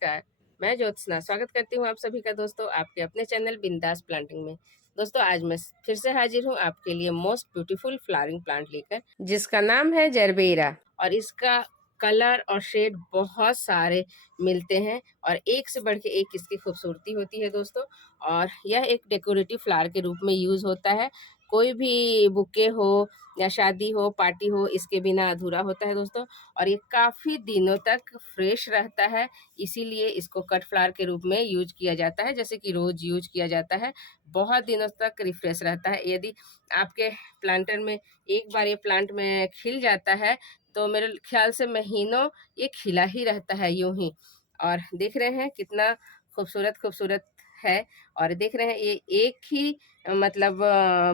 नमस्कार। मैं ज्योत्सना स्वागत करती हूँ आप सभी का दोस्तों आपके अपने चैनल बिंदास प्लांटिंग में। दोस्तों आज मैं फिर से हाजिर हूँ आपके लिए मोस्ट ब्यूटीफुल फ्लावरिंग प्लांट लेकर, जिसका नाम है जरबेरा। और इसका कलर और शेड बहुत सारे मिलते हैं और एक से बढ़ के एक इसकी खूबसूरती होती है दोस्तों। और यह एक डेकोरेटिव फ्लावर के रूप में यूज़ होता है। कोई भी बुके हो या शादी हो, पार्टी हो, इसके बिना अधूरा होता है दोस्तों। और ये काफ़ी दिनों तक फ्रेश रहता है, इसीलिए इसको कट फ्लावर के रूप में यूज किया जाता है, जैसे कि रोज़ यूज किया जाता है। बहुत दिनों तक रिफ्रेश रहता है। यदि आपके प्लांटर में एक बार ये प्लांट में खिल जाता है तो मेरे ख्याल से महीनों ये खिला ही रहता है यूं ही। और देख रहे हैं कितना खूबसूरत खूबसूरत है। और देख रहे हैं ये एक ही मतलब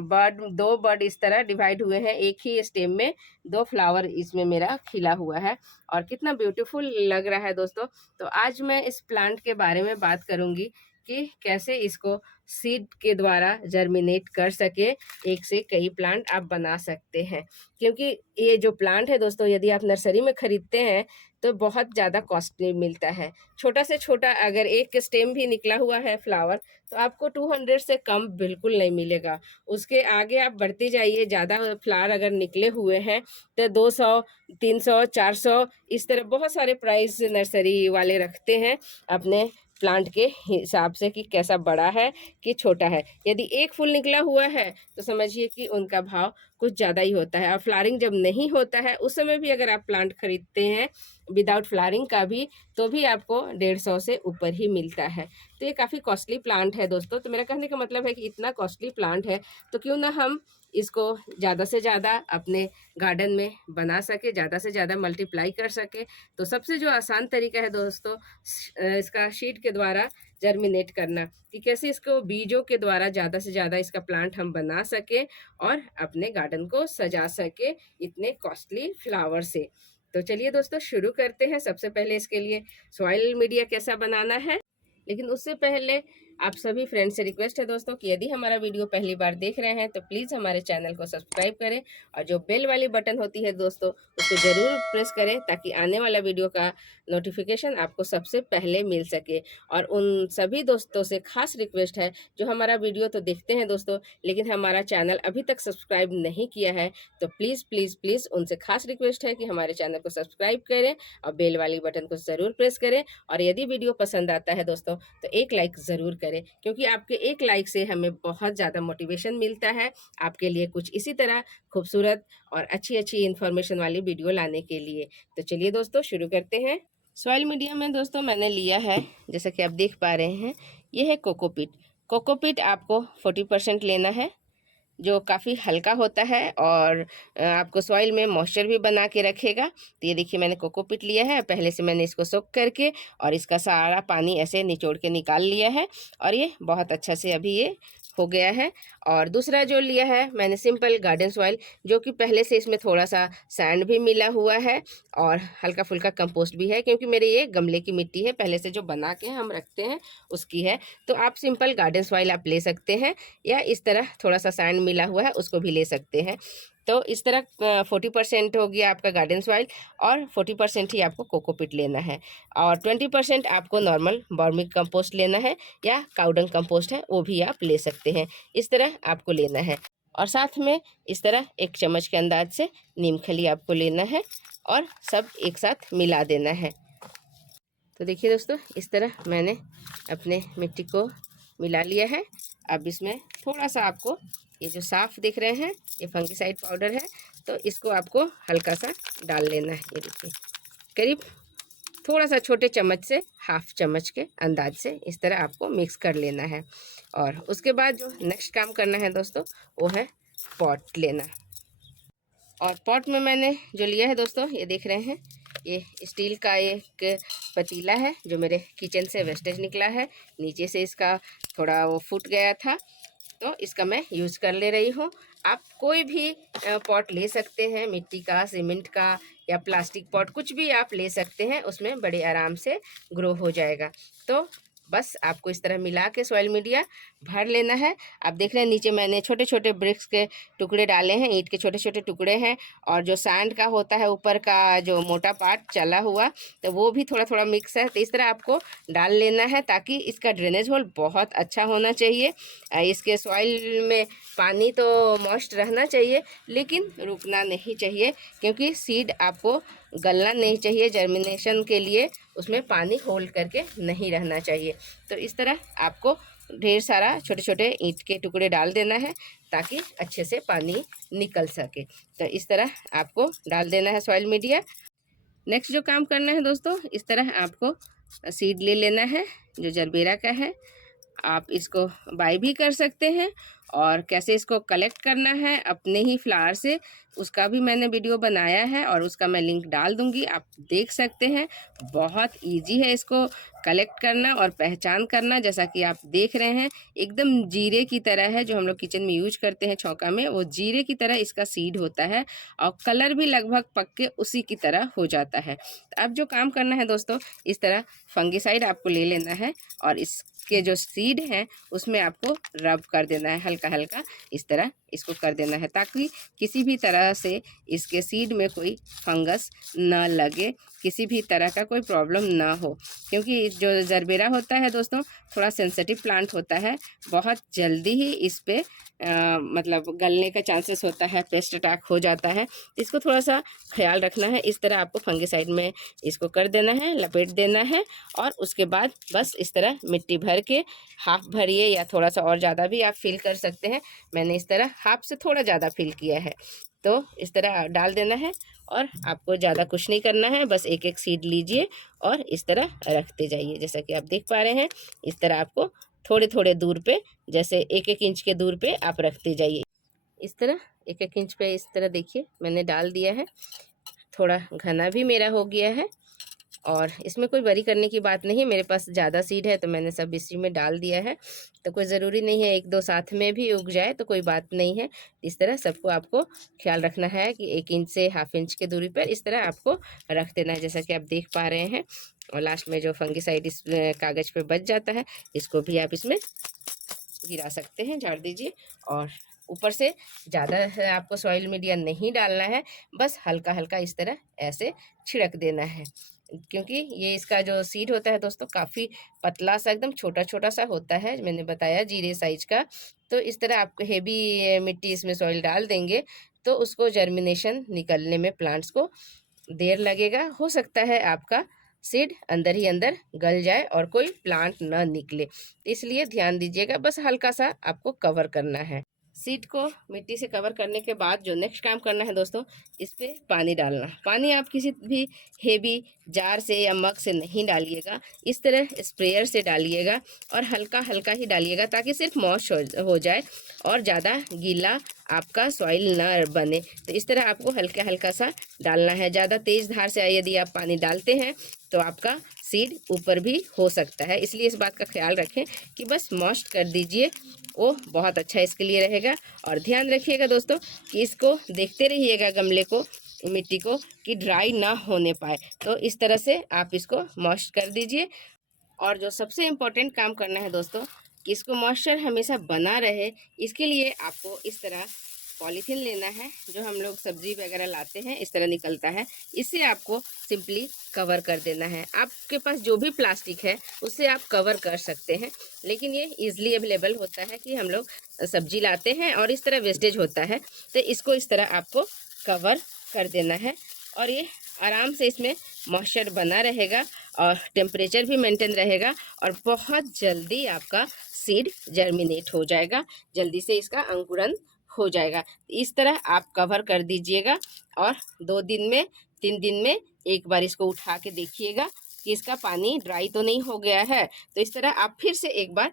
बर्ड, दो बर्ड इस तरह डिवाइड हुए हैं, एक ही स्टेम में दो फ्लावर इसमें मेरा खिला हुआ है और कितना ब्यूटीफुल लग रहा है दोस्तों। तो आज मैं इस प्लांट के बारे में बात करूंगी कि कैसे इसको सीड के द्वारा जर्मिनेट कर सके, एक से कई प्लांट आप बना सकते हैं। क्योंकि ये जो प्लांट है दोस्तों, यदि आप नर्सरी में खरीदते हैं तो बहुत ज़्यादा कॉस्टली मिलता है। छोटा से छोटा अगर एक स्टेम भी निकला हुआ है फ्लावर तो आपको 200 से कम बिल्कुल नहीं मिलेगा। उसके आगे आप बढ़ते जाइए, ज़्यादा फ्लावर अगर निकले हुए हैं तो 200, 300, 400 इस तरह बहुत सारे प्राइस नर्सरी वाले रखते हैं अपने प्लांट के हिसाब से कि कैसा बड़ा है कि छोटा है। यदि एक फूल निकला हुआ है तो समझिए कि उनका भाव कुछ ज़्यादा ही होता है। और फ्लावरिंग जब नहीं होता है उस समय भी अगर आप प्लांट खरीदते हैं विदाउट फ्लावरिंग का भी, तो भी आपको 150 से ऊपर ही मिलता है। तो ये काफ़ी कॉस्टली प्लांट है दोस्तों। तो मेरा कहने का मतलब है कि इतना कॉस्टली प्लांट है तो क्यों ना हम इसको ज़्यादा से ज़्यादा अपने गार्डन में बना सके, ज़्यादा से ज़्यादा मल्टीप्लाई कर सके। तो सबसे जो आसान तरीका है दोस्तों इसका शीट के द्वारा जर्मिनेट करना, कि कैसे इसको बीजों के द्वारा ज़्यादा से ज़्यादा इसका प्लांट हम बना सके और अपने गार्डन को सजा सके इतने कॉस्टली फ्लावर से। तो चलिए दोस्तों शुरू करते हैं। सबसे पहले इसके लिए सॉइल मीडिया कैसा बनाना है, लेकिन उससे पहले आप सभी फ्रेंड से रिक्वेस्ट है दोस्तों कि यदि हमारा वीडियो पहली बार देख रहे हैं तो प्लीज़ हमारे चैनल को सब्सक्राइब करें और जो बेल वाली बटन होती है दोस्तों उसको ज़रूर प्रेस करें ताकि आने वाला वीडियो का नोटिफिकेशन आपको सबसे पहले मिल सके। और उन सभी दोस्तों से खास रिक्वेस्ट है जो हमारा वीडियो तो देखते हैं दोस्तों लेकिन हमारा चैनल अभी तक सब्सक्राइब नहीं किया है, तो प्लीज़ प्लीज़ प्लीज़ उनसे खास रिक्वेस्ट है कि हमारे चैनल को सब्सक्राइब करें और बेल वाली बटन को ज़रूर प्रेस करें। और यदि वीडियो पसंद आता है दोस्तों तो एक लाइक ज़रूर करें, क्योंकि आपके एक लाइक से हमें बहुत ज़्यादा मोटिवेशन मिलता है आपके लिए कुछ इसी तरह खूबसूरत और अच्छी अच्छी इन्फॉर्मेशन वाली वीडियो लाने के लिए। तो चलिए दोस्तों शुरू करते हैं। सॉइल मीडिया में दोस्तों मैंने लिया है, जैसा कि आप देख पा रहे हैं, ये है कोकोपीट। कोकोपीट आपको 40% लेना है, जो काफ़ी हल्का होता है और आपको सॉइल में मॉइस्चर भी बना के रखेगा। तो ये देखिए मैंने कोकोपीट लिया है, पहले से मैंने इसको सोक करके और इसका सारा पानी ऐसे निचोड़ के निकाल लिया है और ये बहुत अच्छा से अभी ये हो गया है। और दूसरा जो लिया है मैंने सिंपल गार्डन सॉइल, जो कि पहले से इसमें थोड़ा सा सैंड भी मिला हुआ है और हल्का फुल्का कंपोस्ट भी है, क्योंकि मेरे ये गमले की मिट्टी है पहले से जो बना के हम रखते हैं उसकी है। तो आप सिंपल गार्डन सॉइल आप ले सकते हैं या इस तरह थोड़ा सा सैंड मिला हुआ है उसको भी ले सकते हैं। तो इस तरह 40% हो गया आपका गार्डन सॉइल और 40% ही आपको कोकोपीट लेना है और 20% आपको नॉर्मल वर्मी कंपोस्ट लेना है या काउडंग कंपोस्ट है वो भी आप ले सकते हैं। इस तरह आपको लेना है और साथ में इस तरह 1 चम्मच के अंदाज से नीम खली आपको लेना है और सब एक साथ मिला देना है। तो देखिए दोस्तों इस तरह मैंने अपने मिट्टी को मिला लिया है। अब इसमें थोड़ा सा आपको ये जो साफ दिख रहे हैं ये फंगिसाइड पाउडर है, तो इसको आपको हल्का सा डाल लेना है। ये देखिए करीब थोड़ा सा छोटे चम्मच से हाफ चम्मच के अंदाज से इस तरह आपको मिक्स कर लेना है। और उसके बाद जो नेक्स्ट काम करना है दोस्तों वो है पॉट लेना। और पॉट में मैंने जो लिया है दोस्तों ये देख रहे हैं, ये स्टील का एक पतीला है जो मेरे किचन से वेस्टेज निकला है, नीचे से इसका थोड़ा वो फूट गया था तो इसका मैं यूज़ कर ले रही हूँ। आप कोई भी पॉट ले सकते हैं, मिट्टी का, सीमेंट का या प्लास्टिक पॉट, कुछ भी आप ले सकते हैं, उसमें बड़े आराम से ग्रो हो जाएगा। तो बस आपको इस तरह मिला के सॉइल मीडिया भर लेना है। आप देख रहे हैं नीचे मैंने छोटे छोटे ब्रिक्स के टुकड़े डाले हैं, ईंट के छोटे छोटे टुकड़े हैं, और जो सैंड का होता है ऊपर का जो मोटा पार्ट चला हुआ, तो वो भी थोड़ा थोड़ा मिक्स है। तो इस तरह आपको डाल लेना है ताकि इसका ड्रेनेज होल बहुत अच्छा होना चाहिए। इसके सॉइल में पानी तो मॉइस्ट रहना चाहिए लेकिन रुकना नहीं चाहिए, क्योंकि सीड आपको गलना नहीं चाहिए। जर्मिनेशन के लिए उसमें पानी होल्ड करके नहीं रहना चाहिए। तो इस तरह आपको ढेर सारा छोटे छोटे ईंट के टुकड़े डाल देना है ताकि अच्छे से पानी निकल सके। तो इस तरह आपको डाल देना है सॉइल मीडिया। नेक्स्ट जो काम करना है दोस्तों, इस तरह आपको सीड ले लेना है जो जरबेरा का है। आप इसको बाय भी कर सकते हैं, और कैसे इसको कलेक्ट करना है अपने ही फ्लावर से, उसका भी मैंने वीडियो बनाया है और उसका मैं लिंक डाल दूंगी, आप देख सकते हैं। बहुत इजी है इसको कलेक्ट करना और पहचान करना। जैसा कि आप देख रहे हैं एकदम जीरे की तरह है, जो हम लोग किचन में यूज करते हैं छौंका में, वो जीरे की तरह इसका सीड होता है और कलर भी लगभग पक्के उसी की तरह हो जाता है। तो अब जो काम करना है दोस्तों, इस तरह फंगिसाइड आपको ले लेना है और इसके जो सीड हैं उसमें आपको रब कर देना है हल्का हल्का, इस तरह इसको कर देना है ताकि किसी भी तरह से इसके सीड में कोई फंगस ना लगे, किसी भी तरह का कोई प्रॉब्लम ना हो। क्योंकि जो जरबेरा होता है दोस्तों थोड़ा सेंसिटिव प्लांट होता है, बहुत जल्दी ही इस पे मतलब गलने का चांसेस होता है, पेस्ट अटैक हो जाता है। इसको थोड़ा सा ख्याल रखना है। इस तरह आपको फंगिसाइड में इसको कर देना है, लपेट देना है, और उसके बाद बस इस तरह मिट्टी भर के हाफ भरिए या थोड़ा सा और ज़्यादा भी आप फिल कर सकते हैं। मैंने इस तरह हाफ से थोड़ा ज़्यादा फिल किया है। तो इस तरह डाल देना है और आपको ज़्यादा कुछ नहीं करना है, बस एक एक सीड लीजिए और इस तरह रखते जाइए। जैसा कि आप देख पा रहे हैं इस तरह आपको थोड़े थोड़े दूर पे, जैसे एक एक इंच के दूर पे आप रखते जाइए। इस तरह एक एक इंच पे इस तरह देखिए मैंने डाल दिया है। थोड़ा घना भी मेरा हो गया है और इसमें कोई वरी करने की बात नहीं, मेरे पास ज़्यादा सीड है तो मैंने सब इसी में डाल दिया है। तो कोई ज़रूरी नहीं है एक दो साथ में भी उग जाए तो कोई बात नहीं है। इस तरह सबको आपको ख्याल रखना है कि 1 इंच से हाफ इंच के दूरी पर इस तरह आपको रख देना है, जैसा कि आप देख पा रहे हैं। और लास्ट में जो फंगिसाइड इस कागज़ पे बच जाता है इसको भी आप इसमें गिरा सकते हैं, झाड़ दीजिए। और ऊपर से ज़्यादा आपको सॉइल मीडिया नहीं डालना है, बस हल्का हल्का इस तरह ऐसे छिड़क देना है, क्योंकि ये इसका जो सीड होता है दोस्तों काफ़ी पतला सा एकदम छोटा छोटा सा होता है, मैंने बताया जीरे साइज का। तो इस तरह आप हेवी मिट्टी इसमें सॉइल डाल देंगे तो उसको जर्मिनेशन निकलने में प्लांट्स को देर लगेगा। हो सकता है आपका सीड अंदर ही अंदर गल जाए और कोई प्लांट ना निकले, इसलिए ध्यान दीजिएगा। बस हल्का सा आपको कवर करना है। सीड को मिट्टी से कवर करने के बाद जो नेक्स्ट काम करना है दोस्तों, इस पे पानी डालना। पानी आप किसी भी हेवी जार से या मग से नहीं डालिएगा, इस तरह स्प्रेयर से डालिएगा और हल्का हल्का ही डालिएगा ताकि सिर्फ मॉइस्ट हो जाए और ज़्यादा गीला आपका सॉइल ना बने। तो इस तरह आपको हल्का हल्का सा डालना है। ज़्यादा तेज़ धार से यदि आप पानी डालते हैं तो आपका सीड ऊपर भी हो सकता है, इसलिए इस बात का ख्याल रखें कि बस मॉइस्ट कर दीजिए, वो बहुत अच्छा इसके लिए रहेगा। और ध्यान रखिएगा दोस्तों कि इसको देखते रहिएगा गमले को, मिट्टी को, कि ड्राई ना होने पाए। तो इस तरह से आप इसको मॉइस्ट कर दीजिए। और जो सबसे इम्पोर्टेंट काम करना है दोस्तों कि इसको मॉइस्चर हमेशा बना रहे, इसके लिए आपको इस तरह पॉलीथीन लेना है, जो हम लोग सब्जी वगैरह लाते हैं इस तरह निकलता है, इससे आपको सिंपली कवर कर देना है। आपके पास जो भी प्लास्टिक है उससे आप कवर कर सकते हैं, लेकिन ये इजीली अवेलेबल होता है कि हम लोग सब्जी लाते हैं और इस तरह वेस्टेज होता है, तो इसको इस तरह आपको कवर कर देना है और ये आराम से इसमें मॉइस्चर बना रहेगा और टेम्परेचर भी मेंटेन रहेगा और बहुत जल्दी आपका सीड जर्मिनेट हो जाएगा, जल्दी से इसका अंकुरन हो जाएगा। इस तरह आप कवर कर दीजिएगा और 2 दिन में 3 दिन में एक बार इसको उठा के देखिएगा कि इसका पानी ड्राई तो नहीं हो गया है। तो इस तरह आप फिर से एक बार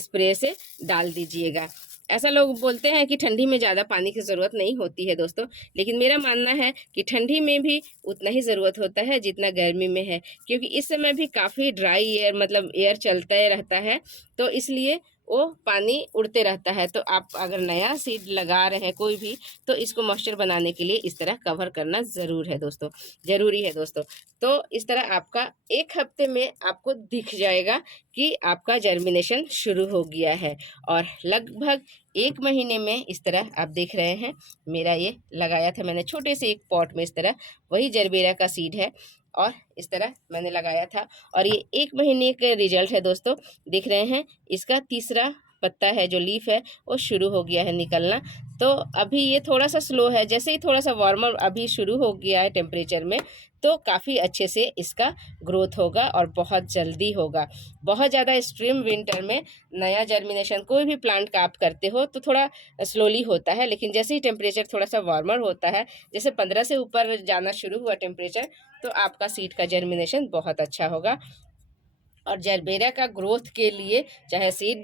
स्प्रे से डाल दीजिएगा। ऐसा लोग बोलते हैं कि ठंडी में ज़्यादा पानी की ज़रूरत नहीं होती है दोस्तों, लेकिन मेरा मानना है कि ठंडी में भी उतना ही ज़रूरत होता है जितना गर्मी में है, क्योंकि इस समय भी काफ़ी ड्राई एयर मतलब एयर चलता रहता है, तो इसलिए वो पानी उड़ते रहता है। तो आप अगर नया सीड लगा रहे हैं कोई भी, तो इसको मॉइस्चर बनाने के लिए इस तरह कवर करना ज़रूर है दोस्तों, ज़रूरी है दोस्तों। तो इस तरह आपका 1 हफ्ते में आपको दिख जाएगा कि आपका जर्मिनेशन शुरू हो गया है। और लगभग 1 महीने में इस तरह आप देख रहे हैं, मेरा ये लगाया था मैंने छोटे से एक पॉट में इस तरह, वही जरबेरा का सीड है और इस तरह मैंने लगाया था। और ये 1 महीने का रिजल्ट है दोस्तों, देख रहे हैं इसका तीसरा पत्ता है जो लीफ है वो शुरू हो गया है निकलना। तो अभी ये थोड़ा सा स्लो है, जैसे ही थोड़ा सा वार्मर अभी शुरू हो गया है टेम्परेचर में, तो काफ़ी अच्छे से इसका ग्रोथ होगा और बहुत जल्दी होगा। बहुत ज़्यादा एक्सट्रीम विंटर में नया जर्मिनेशन कोई भी प्लांट का आप करते हो तो थोड़ा स्लोली होता है, लेकिन जैसे ही टेम्परेचर थोड़ा सा वार्मर होता है, जैसे 15 से ऊपर जाना शुरू हुआ टेम्परेचर, तो आपका सीड का जर्मिनेशन बहुत अच्छा होगा। और जरबेरा का ग्रोथ के लिए चाहे सीड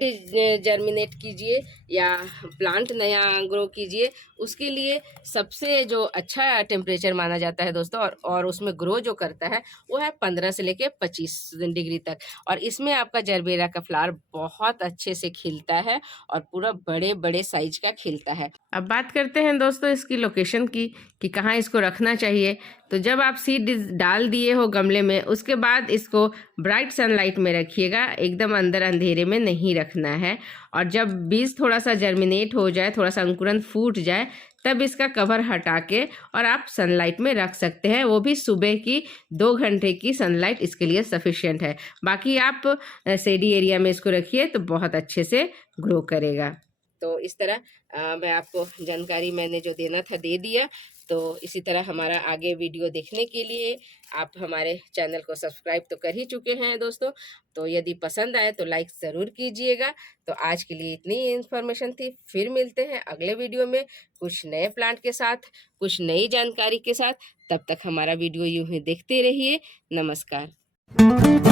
जर्मिनेट कीजिए या प्लांट नया ग्रो कीजिए, उसके लिए सबसे जो अच्छा टेम्परेचर माना जाता है दोस्तों, और उसमें ग्रो जो करता है वो है 15 से लेके 25 डिग्री तक। और इसमें आपका जरबेरा का फ्लावर बहुत अच्छे से खिलता है और पूरा बड़े बड़े साइज का खिलता है। अब बात करते हैं दोस्तों इसकी लोकेशन की कि कहाँ इसको रखना चाहिए। तो जब आप सीड डाल दिए हो गमले में, उसके बाद इसको ब्राइट सनलाइट में रखिएगा, एकदम अंदर अंधेरे में नहीं रखना है। और जब बीज थोड़ा सा जर्मिनेट हो जाए, थोड़ा सा अंकुरन फूट जाए, तब इसका कवर हटा के और आप सनलाइट में रख सकते हैं। वो भी सुबह की 2 घंटे की सनलाइट इसके लिए सफिशिएंट है। बाकी आप शेडी एरिया में इसको रखिए तो बहुत अच्छे से ग्रो करेगा। तो इस तरह मैं आपको जानकारी मैंने जो देना था दे दिया। तो इसी तरह हमारा आगे वीडियो देखने के लिए आप हमारे चैनल को सब्सक्राइब तो कर ही चुके हैं दोस्तों। तो यदि पसंद आए तो लाइक ज़रूर कीजिएगा। तो आज के लिए इतनी इन्फॉर्मेशन थी, फिर मिलते हैं अगले वीडियो में कुछ नए प्लांट के साथ, कुछ नई जानकारी के साथ। तब तक हमारा वीडियो यूं ही देखते रहिए। नमस्कार।